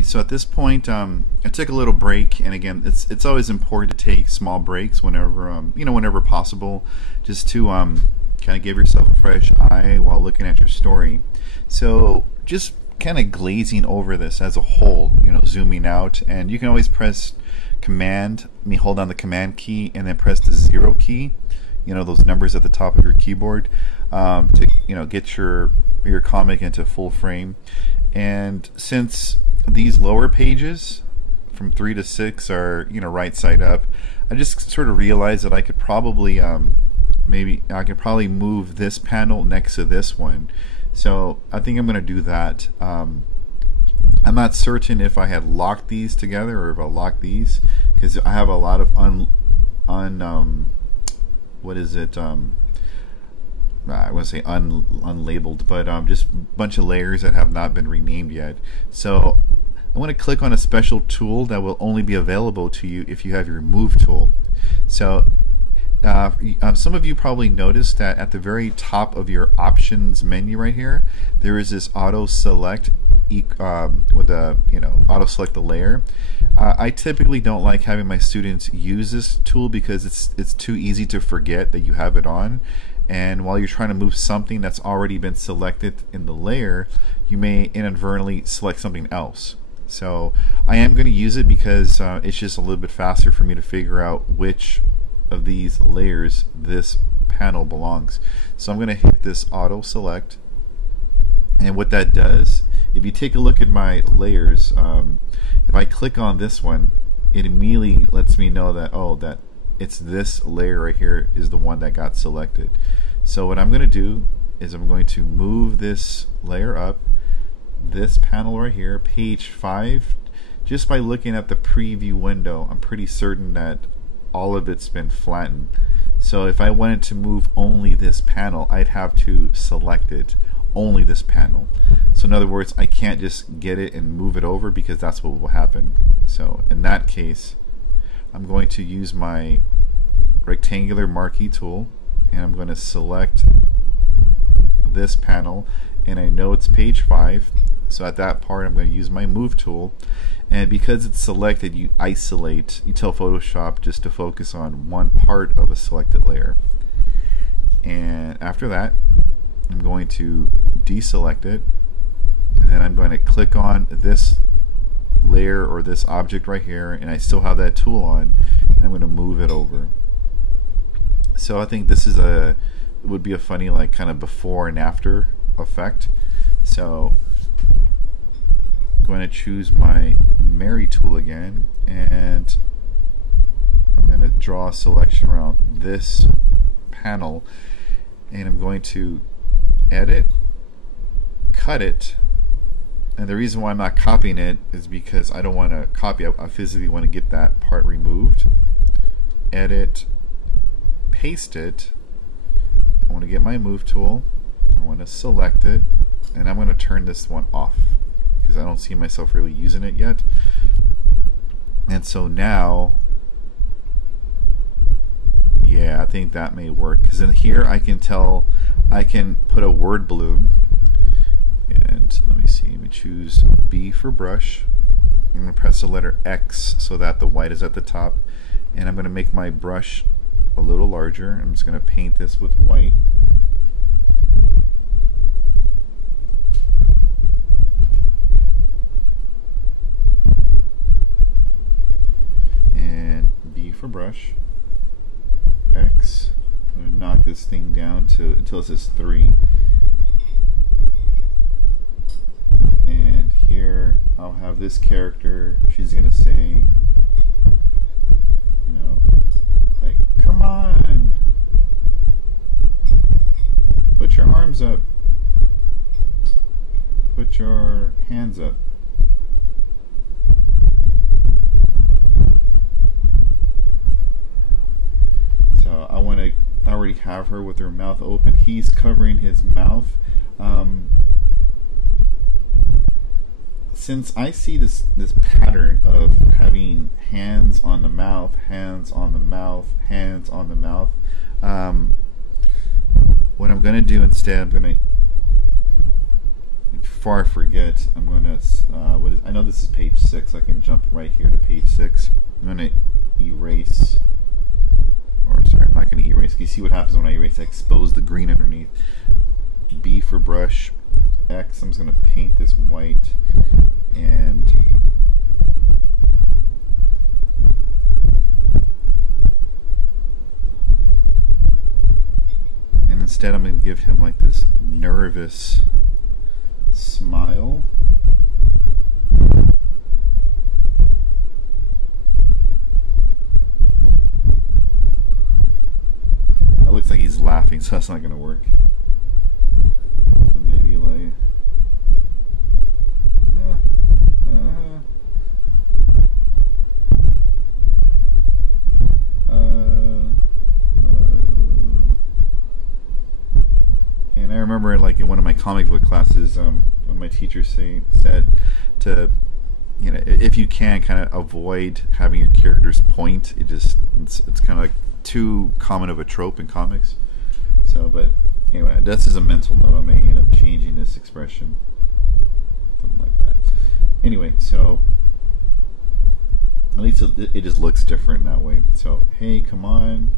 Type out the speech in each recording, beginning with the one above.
Alrighty, so at this point, I took a little break, and again, it's always important to take small breaks whenever whenever possible, just to kind of give yourself a fresh eye while looking at your story. So just kind of glazing over this as a whole, zooming out, and you can always press hold down the command key, and then press the 0 key. Those numbers at the top of your keyboard, to get your comic into full frame. And since these lower pages from 3 to 6 are right side up, I just sort of realized that I could probably move this panel next to this one. So I think I'm going to do that. I'm not certain if I had locked these together or if I'll lock these, because I have a lot of I want to say unlabeled, but just a bunch of layers that have not been renamed yet. So I want to click on a special tool that will only be available to you if you have your Move tool. So some of you probably noticed that at the very top of your options menu right here, there is this auto select with a auto select the layer. I typically don't like having my students use this tool because it's too easy to forget that you have it on. And while you're trying to move something that's already been selected in the layer, you may inadvertently select something else. So I am going to use it because it's just a little bit faster for me to figure out which of these layers this panel belongs. So I'm going to hit this auto select, and what that does, if you take a look at my layers, if I click on this one, it immediately lets me know that that it's this layer right here is the one that got selected. So what I'm going to do is I'm going to move this layer up, this panel right here, page 5. Just by looking at the preview window, I'm pretty certain that all of it's been flattened. So if I wanted to move only this panel, I'd have to select it, only this panel. So in other words, I can't just get it and move it over, because that's what will happen. So in that case, I'm going to use my rectangular marquee tool, and I'm going to select this panel, and I know it's page 5, so at that part I'm going to use my Move tool, and because it's selected, you tell Photoshop just to focus on one part of a selected layer. And after that, I'm going to deselect it, and then I'm going to click on this layer or this object right here, and I still have that tool on, and I'm going to move it over. So I think this would be a funny kind of before and after effect. So I'm going to choose my Marry tool again, and I'm going to draw a selection around this panel, and I'm going to edit, cut it. And the reason why I'm not copying it is because I don't want to copy. I physically want to get that part removed. Edit, paste it. I want to get my Move tool. I want to select it, and I'm going to turn this one off because I don't see myself really using it yet. And so now, yeah, I think that may work, because in here I can put a word balloon. And let me see, let me choose B for brush. I'm going to press the letter X so that the white is at the top, and I'm going to make my brush a little larger. I'm just going to paint this with white. And B for brush, X. I'm going to knock this thing down until it says 3. And here I'll have this character. She's gonna say, like, come on, put your arms up, put your hands up. So I already have her with her mouth open. He's covering his mouth. Since I see this pattern of having hands on the mouth, hands on the mouth, hands on the mouth, what I'm going to do instead, I'm going to, before I forget, I'm going to, I know this is page 6. I can jump right here to page 6. I'm going to erase, or sorry, I'm not going to erase. You see what happens when I erase? I expose the green underneath. B for brush. X, I'm just going to paint this white, and instead I'm going to give him like this nervous smile. That looks like he's laughing, so that's not going to work. So maybe like and I remember, like in one of my comic book classes, one of my teachers said to, you know, if you can kind of avoid having your characters point. It's kind of like too common of a trope in comics. So, but anyway, that's as a mental note. I may end up changing this expression, something like that. Anyway, so at least it just looks different that way. So, hey, come on.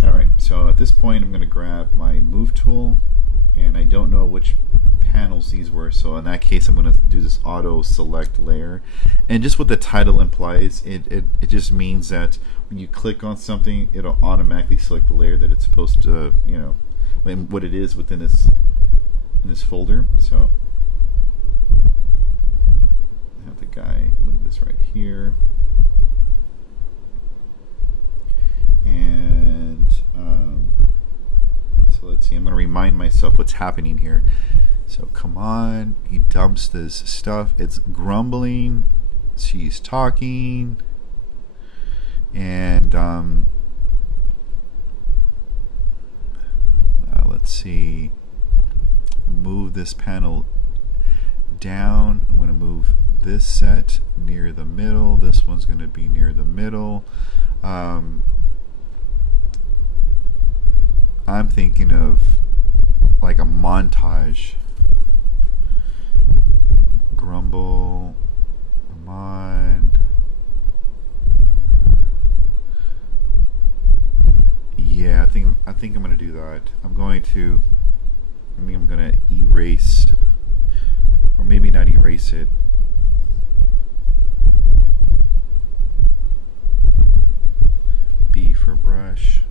Alright, so at this point I'm going to grab my move tool, and I don't know which panels these were, so in that case I'm going to do this auto select layer. And just what the title implies, it just means that when you click on something, it'll automatically select the layer that it's supposed to, you know, what it is within this folder. So I have the guy move this right here. And so let's see, I'm going to remind myself what's happening here. So come on, he dumps this stuff. It's grumbling. She's talking. And let's see. Move this panel down. I'm going to move this set near the middle. This one's going to be near the middle. I'm thinking of like a montage. Grumble, come on. Yeah, I think I'm gonna do that. I think I'm gonna erase, or maybe not erase it. B for brush.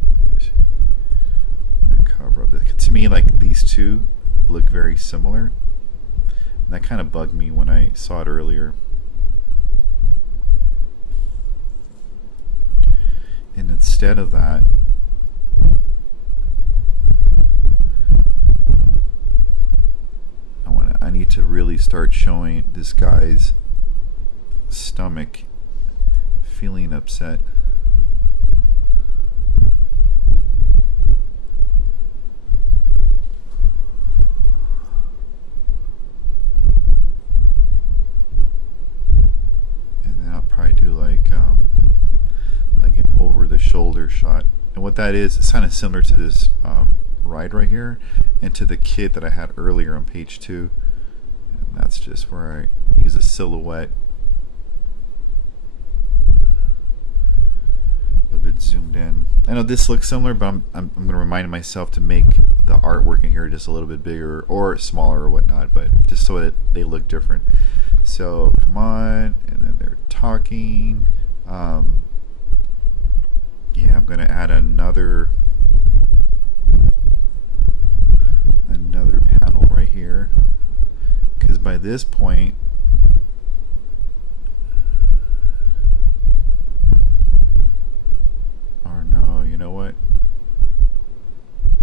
Cover up. To me, like, these two look very similar, and that kind of bugged me when I saw it earlier. And instead of that, I need to really start showing this guy's stomach feeling upset. Do like an over the shoulder shot, and what that is, it's kind of similar to this ride right here and to the kid that I had earlier on page 2, and that's just where I use a silhouette a little bit zoomed in. I know this looks similar, but I'm going to remind myself to make the artwork in here just a little bit bigger or smaller or whatnot, but just so that they look different. So come on, and then they're talking. Yeah, I'm going to add another panel right here, because by this point, or no, you know what?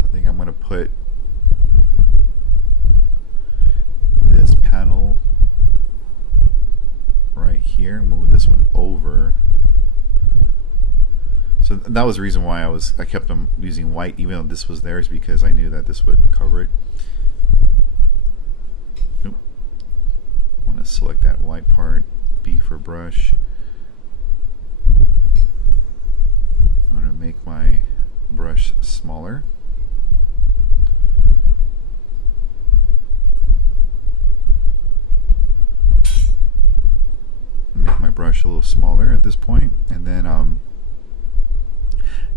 I think I'm going to put this panel right here, move this one over. So that was the reason why I kept them using white, even though this was theirs, because I knew that this would cover it. Nope. I want to select that white part. B for brush. I'm going to make my brush smaller. brush a little smaller at this point, and then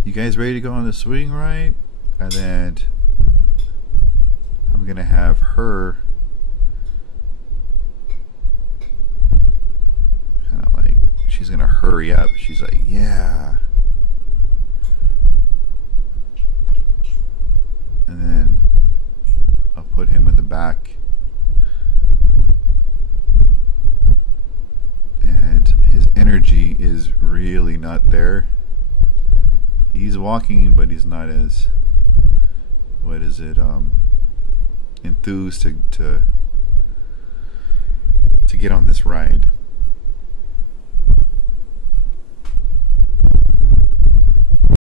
you guys ready to go on the swing ride? And then I'm gonna have her kind of like, she's gonna hurry up. She's like, yeah. And then I'll put him in the back. And his energy is really not there. He's walking, but he's not as, what is it, enthused to get on this ride.